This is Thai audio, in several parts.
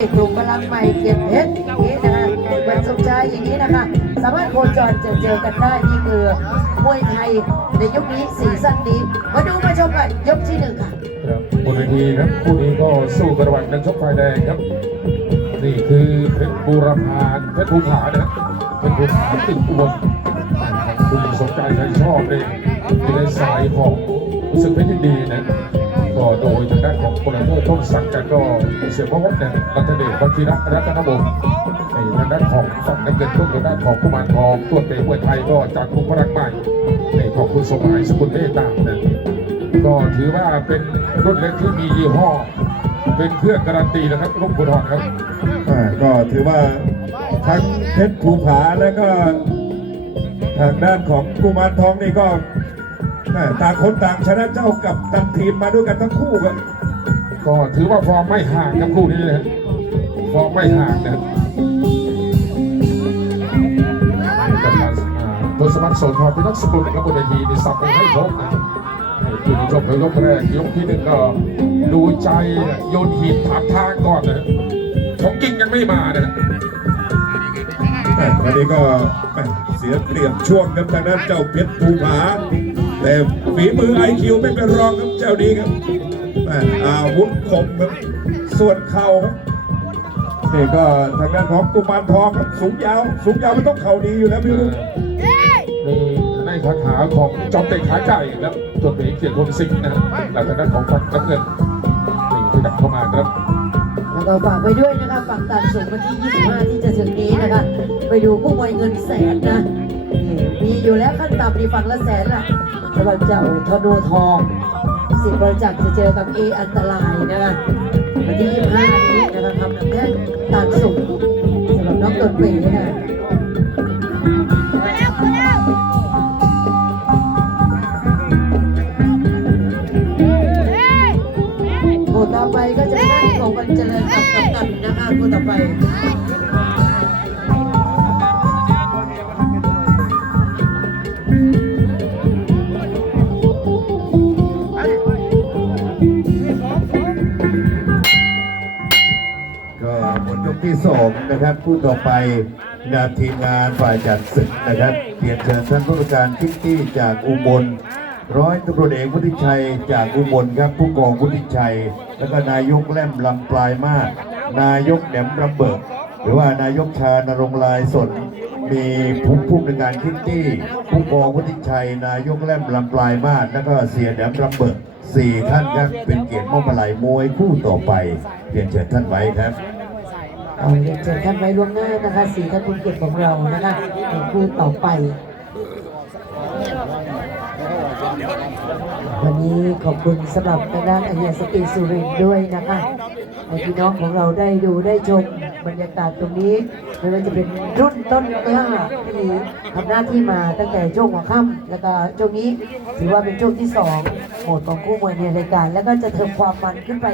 กลุ่มพลังใหม่เก็บเพชรอย่างนี้นะคะวันสมชายอย่างนี้นะคะ สามารถโคจรจอเจอกันได้นี่คือมวยไทยในยุคนี้สีสันนี้มาดูมาชมกันยกที่หนึ่งค่ะครับบนเวทีครับคู่นี้ก็สู้กันระหว่างนักชกฝ่ายแดงครับ นี่คือเพชรบูรพาเพชรภูผานะครับเพชรภูผาติดอวคุณสมใจใครชอบเลยในสายของศึกเพชรยินดีนะ ก็โดยทางด้านของโปรโมเตอร์ต้นสังกัดก็เสียพระวจน์เนี่ยรัตเดชวัชิระรัตนบงศ์ในทางด้านของฝั่งนักเรียนต้นทางด้านของกุมารทองตัวเตะมวยไทยก็จากกรุงพระรักใหม่ในของคุณสมหมายสกุลเมตตามนะก็ถือว่าเป็นรุ่นเล็กที่มียี่ห้อ เป็นเครื่องการันตีนะครับรุ่งพุทรครับอ่าก็ถือว่าทั้งเพชรภูผาแล้วก็ทางด้านของกุมารทองนี่ก็ ต่างคนต่างชนะเจ้ากับตันทีมมาด้วยกันทั้งคู่ครับ ก็ถือว่าฟอร์มไม่ห่างกับคู่นี้นะครับฟอร์มไม่ห่างนะครับกับทางอ่าตัวสมัครโสนทรพิทักษ์สกุลนะครับบนเวทีนี่สับกันให้ครบนะคือในจบยกแรกยกที่หนึ่งก็ดูใจนะโยนหีบถามทางก่อนนะของจริงยังไม่มานะแม่วันนี้ก็แม่เสียเปรียบช่วงครับทางด้านเจ้าเพชรภูผา แต่ฝีมือไอคิวไม่เป็นรองครับเจ้านี้ครับแม่อาวุธคมครับส่วนเข่าครับนี่ก็ทางด้านของกุมารทองครับสูงยาว สูงยาวมันต้องเข่าดีอยู่แล้วพี่ลูกในในคาถาของจอมเตะขาไก่ครับจดเอกเกียรติพงศิงห์นะหลังจากนั้นของฝั่งน้ำเงินนี่ที่ดับเข้ามาครับแล้วก็ฝากไปด้วยนะคะฝากตัดสูงวันที่ 25 ที่จะถึงนี้นะคะไปดูคู่มวยเงินแสนนะมีอยู่แล้วขั้นต่ำมีฝั่งละแสนละ สำหรับเจ้าธนูทอง สิบบริจาคจะเจอกับเออันตรายนะคะวันที่25นี้นะคะทำหนังแท่ตัดสูงสำหรับน้องต้นปีนะคู่ต่อไปก็จะเป็นหน้าที่ของวันเจริญกับกัปตันนะคะคู่ต่อไป สองนะครับผู้ต่อไปนาทีมงานฝ่ายจัดศึกนะครับเรียนเชิญท่านผู้การทิกตี้จากอุบล ร้อยตำรวจเอกวุฒิชัยจากอุบลครับผู้กองวุฒิชัย แล้วก็นายกแล่มลำปลายมาศนายกแหนมระเบิด หรือว่านายกชานรงค์ลายสนมีผู้ผู้ในการทิกตี้ ผู้กองวุฒิชัย นายกแล่มลำปลายมาศแล้วก็เสียแหนมระเบิดสี่ท่านครับเป็นเกียรติมอบมาลัยมวยคู่ต่อไปเรียนเชิญท่านไว้ครับ เอาเรียนเชิญท่านไว้ล่วงหน้านะคะสีท่านผู้เกียรติของเรานะคะในคู่ต่อไป วันนี้ขอบคุณสำหรับทางด้านอาเฮียสกีสุรินทร์ด้วยนะคะให้พี่น้องของเราได้ดูได้ชมบรรยากาศตรงนี้ไม่ว่าจะเป็นรุ่นต้นกล้าที่ทำหน้าที่มาตั้งแต่ช่วงหัวค่ำแล้วก็ช่วงนี้ถือว่าเป็นช่วงที่สองโหมดของคู่มวยในรายการ แล้วก็จะเติมความมันขึ้นไป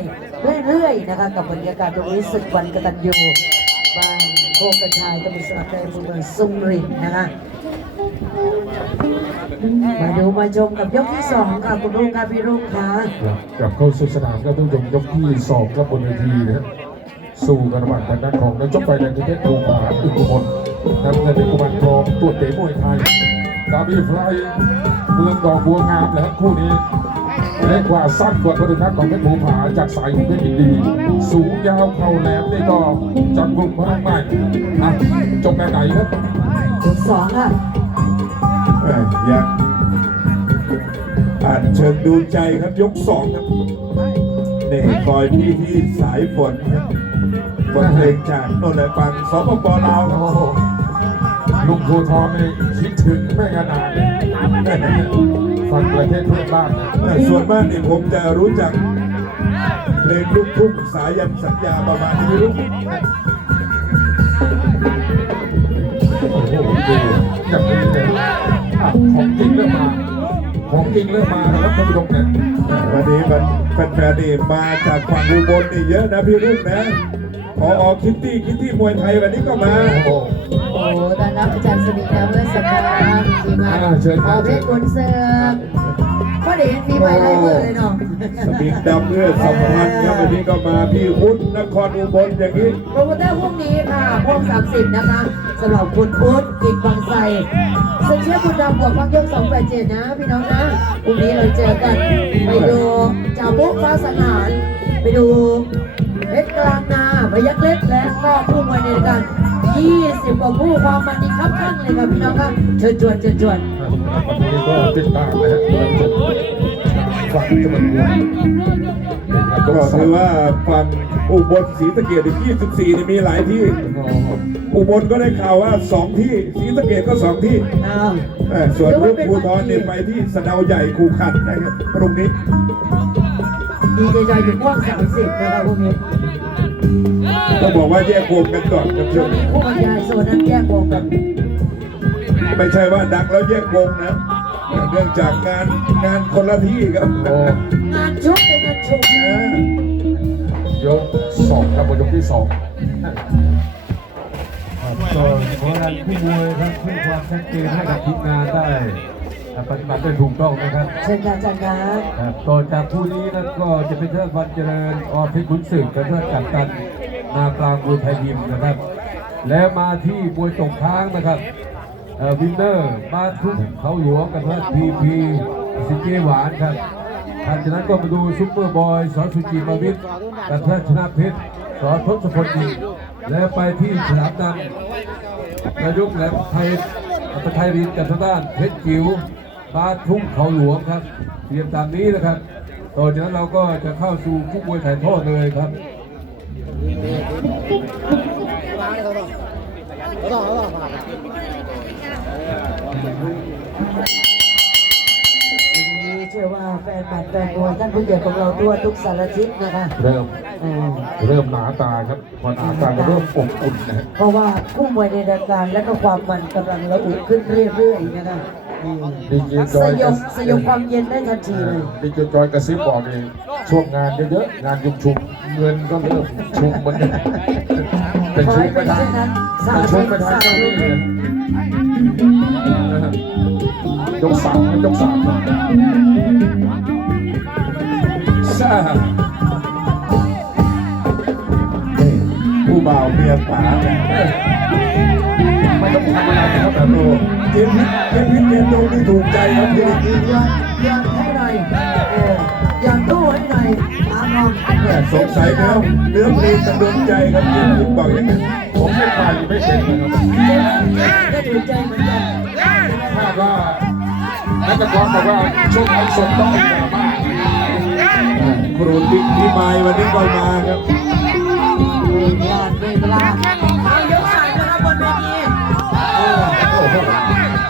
เรื่อยๆนะคะกับบรรยากาศตรงนี้ศึกวันกตัญญูบ้านโคกระชายตำบลสระแดงเมืองสุรินทร์นะคะ มาดูมาชมกับยกที่สองค่ะคุณลุงค่ะพี่ลุงค่ะกลับเข้าสู่สนามครับท่านผู้ชมยกที่สองครับบนเวทีนะครับสู้กันระหว่างทางด้านของนักชกฝ่ายแดงที่เพชรภูผาอุทุมพลน้ำเงินเป็นกุมารทองตัวเตะมวยไทยดาบีไฟเมืองดอกบัวงามนะครับคู่นี้เล็กกว่าสั้นกว่าคนอื่นนักของเพชรภูผาจากสายของเพชรยินดี สูงยาวเข่าแหลมนี่ก็จากกลุ่มพลังใหม่อะจบแบบไหนครับยกสองค่ะเอ้ ยยังอ่านเชิงดูใจครับยกสองครับนี่คอยพี่ที่สายฝนครับบทเพลงจากโน่นแหละฟังสปปลาวครับโอ้โหลุงภูทรนี่คิดถึงแม่ยานางเลยฟังประเทศเพื่อนบ้านนะแต่ส่วนมากนี่ผมจะรู้จักเพลงลูกทุ่งสายันสัญญาประมาณนี้ลูกโอ้โหดูอย่างนี้เลยอะ ของจริงเริ่มมา ของจริงเริ่มมาแล้วครับท่านผู้ชมเนี่ยวันนี้มันแฟนๆนี่มาจากฝั่งอุบลนี่เยอะนะพี่รุ่งนะพออคิตตี้คิตตี้มวยไทยวันนี้ก็มา โอ้โหโอ้ต้อนรับอาจารย์สนิทนะเมื่อสัปดาห์ทีมงานอ่าเชิญคพรัอบเพชรบุญเสิร์ฟก็เดี๋ยวเห็นมีใบไล่เบอร์เลยเนาะสมิงดำเพื่อสัมพันธ์ครับวันนี้ก็มาพี่พุทธนครอุบลอย่างนี้โปรโมเตอร์พวกนี้ค่ะพวก30นะคะสำหรับคุณพุทธกิกบางไทรเซนเชียร์คุณดำบวกพักยก287นะ พี่น้องนะพรุ่งนี้เราเจอกัน ไปดูจ่าบุ๊กฟ้าสนาน ไปดูเพชรกลางนาพยักเล็กและก็ผู้มวยในรายการ20กว่าผู้ความมันดีครับข้างเลยครับพี่น้องครับเชิญชวนเชิญชวนวันนี้ก็ติดตามนะฮะฟังจะมันวนนะครับก็ต้องคือว่าฝั่งอุบลศรีสะเกดอีก24นี่มีหลายที่ อุบลก็ได้ข่าวว่าสองที่ศรีสะเกดก็สองที่อ้าว เอ่อส่วนลูกภูทรเนี่ยไปที่สะเดาใหญ่คูขันนะครับตรงนี้ ดีใจใจอยู่กว้าง30นะครับพวกนี้ต้องบอกว่าแยกวงกันก่อนครับช่ช่ววงงนี้นี้ผู้บรรยายโซนนั้นแยกวงกันไม่ใช่ว่าดังแล้วแยกวงนะ เนื่องจากงานงานคนละที่ครับโอ้งานชุกเป็นงานชุก นะยกสองครับบนยกที่สอง ครับก็ขอรันผู้มวยครับเพื่อความชัดเจนให้กับทีมงานได้ปฏิบัติได้ถูกต้องนะครับเชิญค่ะอาจารย์ครับครับต่อจากผู้นี้นั้นก็จะเป็นเทิดวันเจริญอเพชรขุนศึกกับเทิดกัปตันนากลางมวยไทยยิมนะครับ แล้วมาที่มวยตกค้างนะครับเอ่อวินเนอร์มาทุกเขาหลวงกับเทิดพีพีสิเจหวานครับหลังจากนั้นก็มาดูซุปเปอร์บอยสอนสุจิมาวิทย์กับเทิดชนะเพชรสอนทศพลยิม แล้วไปที่สนามนันนายกแหลมไทยประไทยรินกับทางด้านเพชรจิ๋วบาสทุ่งเขาหลวงครับเตรียมตามนี้นะครับต่อจากนั้นเราก็จะเข้าสู่คู่มวยถ่ายทอดเลยครับวันนี้เชื่อว่า แฟนบัตรแฟนมวยท่านผู้ใหญ่ของเราทั่วทุกสารทิศนะคะเริ่มเออเริ่มหนาตาครับพอหนาตาก็เริ่มอบอุ่นนะฮะเพราะว่าคู่มวยในรายการและก็ความมันกำลังระอุขึ้นเรื่อยๆนะคะอืมดีเจจสอยยบสยบความเย็นได้ทันทีเลยดีเจจอยกระซิบบอกเองช่วงงานเยอะๆงานยุบชุมเงินก็เริ่มชุมเหมือนกันเป็นขอชุมไปเป็นทางเช่นนั้นสาเป็นธุชุมไปทางสาเจ้าธุหนี้เลยยกสามยกสาม ผู้บ่าวเมียป๋าเนี่ยไม่ต้องทำอะไรครับแบบโอ้นี้เกมพิษเกมพิษเกมโดนนี่ถูกใจครับพี่ย้อนย้อนให้หน่อยเออย้อนตู้ให้หน่อยตามลองแม่สงสัยแล้วเนื้อเพลงมันโดนใจครับเกมพิษบอกอย่างนั้ผมเป็นฝ่ายไม่เก่งนะครับก็ถูกใจเหมือนกันคาดว่านักกอล์ฟบอกว่าช่วงไลฟ์สดต้องเป็นดราม่า ครูติ๊กพี่ไม้วันนี้ก็มาครับเวลาเวลาเอายกสายมาบนเวทีเออโอ้โห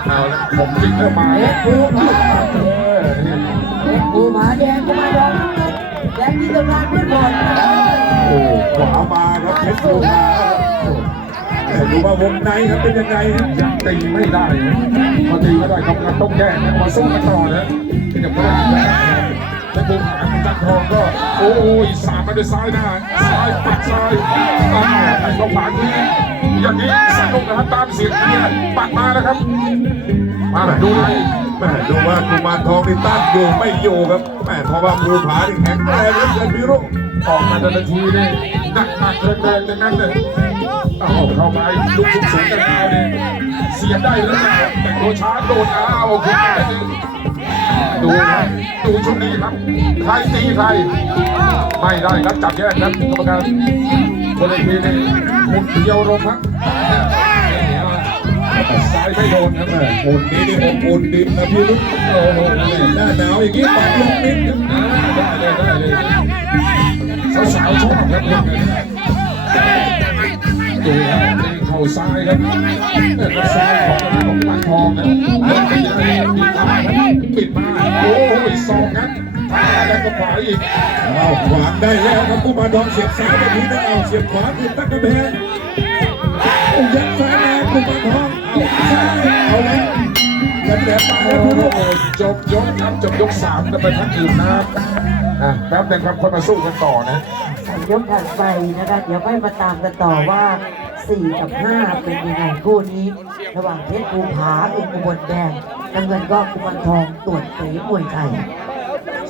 เอาละผมจริงแล้วมาเอ็แล้วดภูผาเออนี่เอ็ดภูผาแดงกุมารทองน้ำเงินแดงที่ตำนานมืดบอดโอ้ขวามาครับเพชรโลมาครับแต่ดูว่าวงในครับเป็นยังไงครับยังตีไม่ได้พอตีไม่ได้กำลังต้องแยกนะมาสู้กันต่อนะที่จะเพิ่มนะ ในบุกหางจันทองก็ โอ้ยสาดมาด้วยซ้ายหน้าซ้ายปัดซ้ายอ่าไอ้เขาผ่านนี้อย่างนี้สนุกนะครับตามเสียงเนี่ยปัดมานะครับ มาดูเลยแม่ดูว่ากุมารทองนี่ต้านอยู่ไม่อยู่ครับแม่เพราะว่าภูผานี่แข็งแรงเหลือเกินพี่รุ่งออกมาแต่ละทีนี่หนักหนักแรงแรงๆดังนั้นเลยเอาเข้าไปลูกทุกสูงกันเอาเนี่ยเสียบได้แล้วนะแต่โดนช้าโดนอ้าวคุณ ดูครับดูช่วงนี้ครับใครตีใครไม่ได้ครับจับแยกครับกรรมการคนละทีนี่หมุนเดียวลงครับซ้ายไม่โดนครับแม่อุ่นนี้นี่อบอุ่นดินนะพี่รุ่งโอ้โหหน้าหนาวอย่างนี้ปัดลงนิดครับได้เลยได้เลยสาวๆชอบครับดูครับ ข่าซ้ายครับแต่ก็ซ้ายของของปานทองนะเดินไปยังมีขาครับปิดมาโอ้ยสองครับท่าแล้วก็ขวาอีกเอาขวางได้แล้วครับกุมารทองเสียบซ้ายแบบนี้นะเอาเสียบขวาคือตั้งกระแพงยัดซ้ายมากุมาทองเอาซ้ายเอาแล้วกันแหลมาแล้วจบยกครับจบยกสามจะไปทักอื่นนะอะแป๊บนึงครับคนมาสู้กันต่อนะยกผ่านไปนะคะเดี๋ยวค่อยมาตามกันต่อว่า 4กับ5เป็นยังไงคู่นี้ ระหว่างเพชรภูผาอุบลแดงน้ำเงินก็กุมารทองตรวจเป๋มวยไทย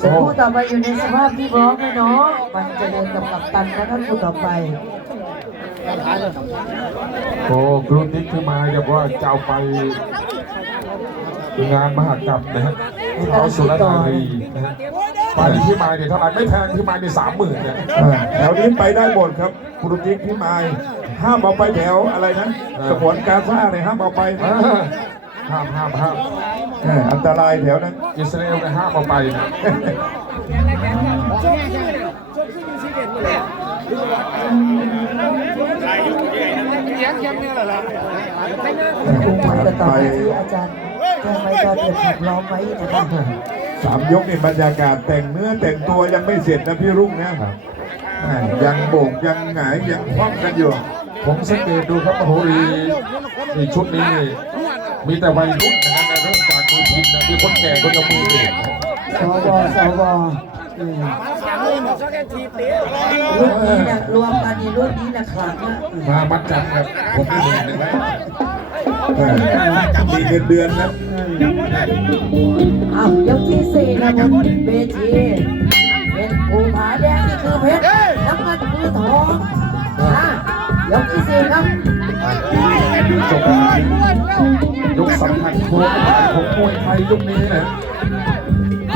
ส่วนคู่ต่อไปอยู่ในสภาพที่พร้อมนะเนาะมันจะเดินกับกัปตันนะครับคู่ต่อไปโอ้ครูติ๊กขึ้นมาเรียกว่าจะเอาไปงานมหกรรมนะฮะที่เขาสุรนารีนะฮะไปที่มาเนี่ยเท่าไหร่ไม่แพงที่มาเนี่ยสามหมื่นเนี่ยเออแถวนี้ไปได้หมดครับคุณจิ๊กพี่มาย ห้ามเอาไปแถวอะไรนะสปวนกาซ่าเนี่ยห้ามเอาไปเอนะอห้ามห้ามห้ามเอออันตรายแถวนั้นอิสราเอลเนี่ยห้ามเอาไปนะคู่หมายจะต่อไปที่อาจารย์แจ้งไว้ก็เตรียมขับล้อมไว้นะครับสามยกนี่บรรยากาศแต่งเนื้อแต่งตัวยังไม่เสร็จนะพี่รุ่งนะอ่ายังโบกยังหงายยังคว่ำกันอยู่ ผมสังเกตดูครับโอ้โหดีนี่ชุดนี้นี่มีแต่วัยรุ่นนะนะเริ่มจากมือพินนะมีคนแก่คนละมือเองสวสวอืมรุ่นนี้นะรวมกันในรุ่นนี้นะขลังนะอืมมามัดจับครับผมไม่เห็นเลยนะเออมีเงินเดือนนะอ้าวยกที่สี่ครับผมเวที กสำคัญโค้งของมวยไทยยุคนี้นะ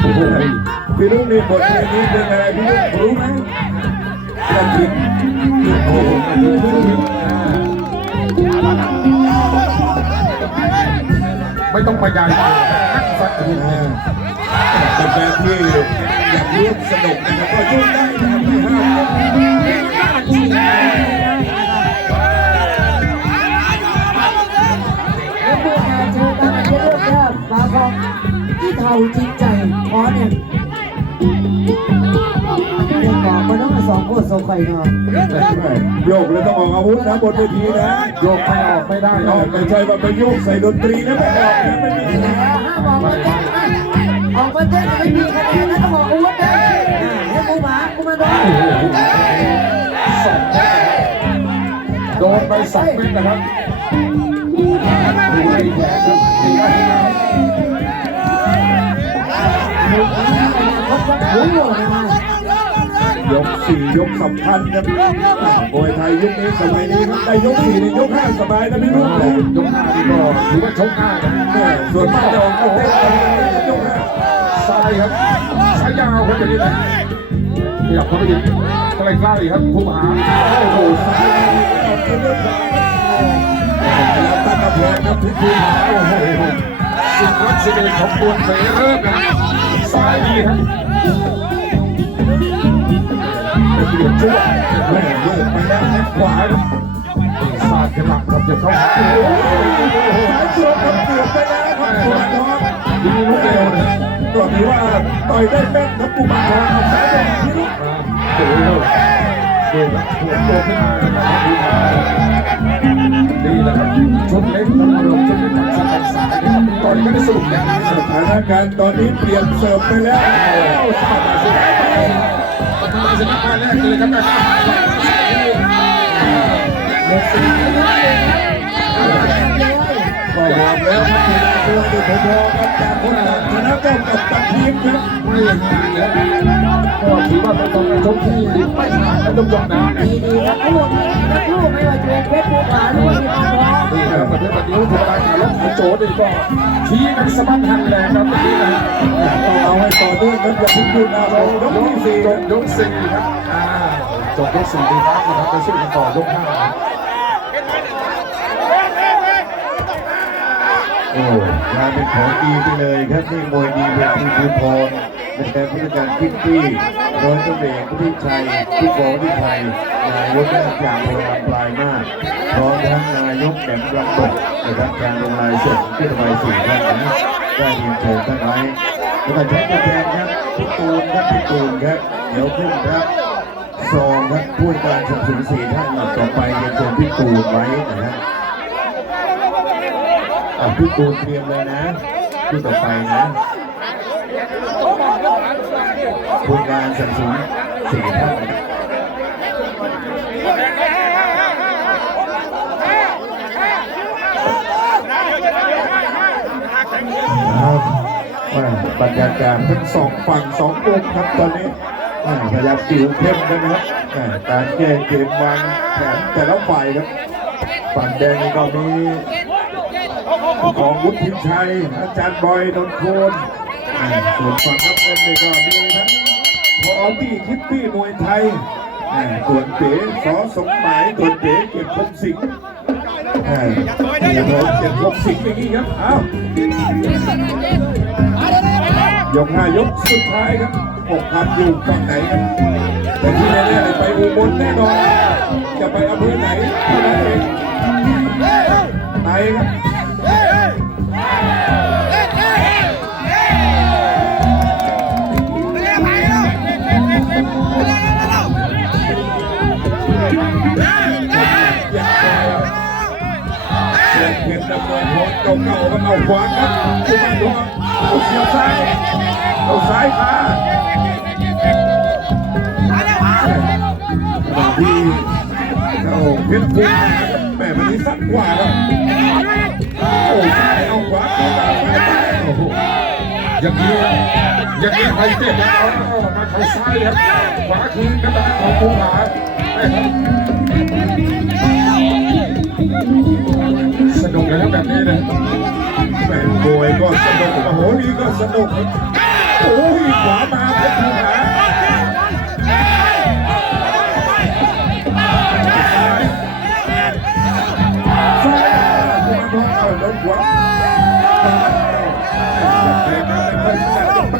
โอ้โหพี่รุ่งนี่บทเพลงนี้เป็นอะไรพี่รุ่งรู้ไหมกระถิ่นโอ้โหไม่ต้องบรรยายนั่งฟังดูอ่แฟนที่อยากร่วมสนุกนะครับก็ยุ่งได้นะครับ เนาะโยกแล้วต้องออกอาวุธนะบนเวทีนะโยกไม่ออกไม่ได้ออออกกไม่ใช่ว่าไปโยกใส่ดนตรีนะไม่ออกนะไม่มีห้ามออกมาเต้นนะออกมาเต้นไม่มีคะแนนนะต้องออกอาวุธนะให้กูหมากูมาโดนสองเมตรโดนไปสองเมตรนะครับดูไอ้แผลครับดีมากรู้อยู่นะ ยกสี่ยกสำคัญครับมวยไทยยุคนี้สมัยนี้ครับได้ยกสี่ในยกห้าสบายนะพี่รุ่งนะยกห้านี่ก็ถือว่าชกง่านะส่วนมากจะออกมาเต้นกันในยกห้าซ้ายครับซ้ายยาวครับอย่างนี้นะขยับเข้าไปอีกใกล้ๆครับผู้หาโอ้โหซ้ายตั้งกระแพงครับพิธีโอ้โหสิบรักสิบเอ็ดของดวงเสเริ่มนะซ้ายดีครับ เปลี่ยนช่วแม่โยกไปแล้วนะขวาสาดกันหลังครับจะเข้าหสายตรงครับเกือบไปแล้วครับกุมารทองดีลูกเร็วนะก็ถือว่าต่อยได้แม่นครับกุมารทองครับสายตรงพี่รุ่งดูดูดูครับหัวโตขึ้นมานะครับดีนะครับชุดเล็กตำรวจชุดเล็กสายสายต่อยไม่ได้สนุกอย่างนี้สถานการณ์ตอนนี้เปลี่ยนเสิร์ฟไปแล้ว มาณชนะมาแรกเลยครับ บอกแล้วครับตัวเด็กพอๆกันจากคนต่างชนะก็กับตัดทีมครับไม่อย่างนั้นเลยก็ถือว่าเป็นการชกที่ไม่ผ่านนะทุกยกนะดีดีนะคู่นี้นะคู่ไม่ว่าจะเป็นเพชรภูผาหรือว่าที่ทองนี่ครับประเทศปฏิวัติธรรมดาการลบของโจนี่ก็ชี้กันสมัครหันแรงครับตรงนี้นะต้องเอาให้ต่อเนื่องครับอย่าเพิ่งหยุดนะเรายกที่สี่จบยกสี่ครับจบยกสี่ดีครับนะครับไปสู้กันต่อยกห้า โอ้งานเป็นของดีไปเลยครับนี่มวยดีเป็นทีมภูพรเป็นผู้จัดการคิตตี้ร้อยตำรวจผู้ที่ชัยผู้กองที่ไทยนายกราชการโรงพยาบาลปลายมากพร้อมทั้งนายกแหลมรังบกนะครับการลงลายเสร็จที่ระบายสีท่านนะได้เรียนเชิญท่านไว้แล้วก็ใช้กระแทนครับพี่ตูนครับพี่ตูนครับเดี๋ยวขึ้นครับซองครับผู้การสนับสนุนสี่ท่านต่อไปเรียนเชิญพี่ตูนไว้นะครับ อะพี่ตูนเตรียมเลยนะพี่ต่อไปนะผู้การสนับสนุนสี่ท่านครับรรยากาศทั้งสองฝั่งสองมุมครับตอนนี้พยายามติวเข้มกันนะครับอ่าการแก้เกมวางแผนแต่ละฝ่ายครับ ฝั่งแดงนี่ก็มี ของวุฒิชัย อาจารย์บอยนนท์โคนอ่าส่วนฝั่งน้ำเงินนี่ก็มีทั้งพอตี้คิตตี้มวยไทยอ่าส่วนเต๋สอสมหมายส่วนเต๋เกียรติคมสิงห์เกียรติเกียรติคมสิงห์อย่างนี้ครับเอ้ายกห้ายกสุดท้ายครับหกพันอยู่ฝั่งไหนครับแต่ที่แน่ๆไปอุบลแน่นอนจะไปอำเภอไหนเท่านั้นเองไหนครับ เสียเพียงดำเนินหัวเก่าๆมันเอาขวาครับกุม อย่างนี้อย่างนี้ใครเจ็บเอามาเขาซ้ายครับขวาคืนกระดานของภูผาสนุกเลยครับแบบนี้นะแฟนมวยก็สนุกโอ้โหนี่ก็สนุกโอ้ยขวามาเพชรภูมิซ้า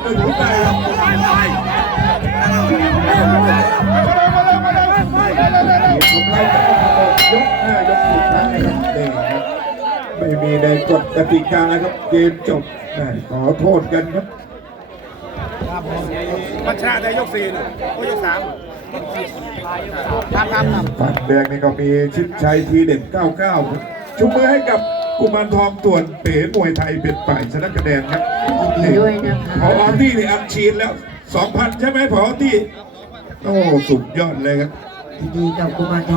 ไรก็เกิดขึ้นได้ครับกไรจะออกยกห้ายกสุดท้ายครับเด็กครับไม่มีในกฎกติกาครับเกมจบขอโทษกันครับมันชนะได้ยกสี่โอ้ยกสามครับครับครับฝั่งแดงนี่ก็มีชิดชัยทีเด็ด 99 ชุบมือให้กับ กุมารทองต่วนเป๋มวยไทยเป็นฝ่ายชนะคะแนนครับยินดีด้วยนะคะพออตี้นี่อัดฉีดแล้ว2,000ใช่ไหมพออตี้โอ้สุดยอดเลยครับยินดีกับกุมารทอง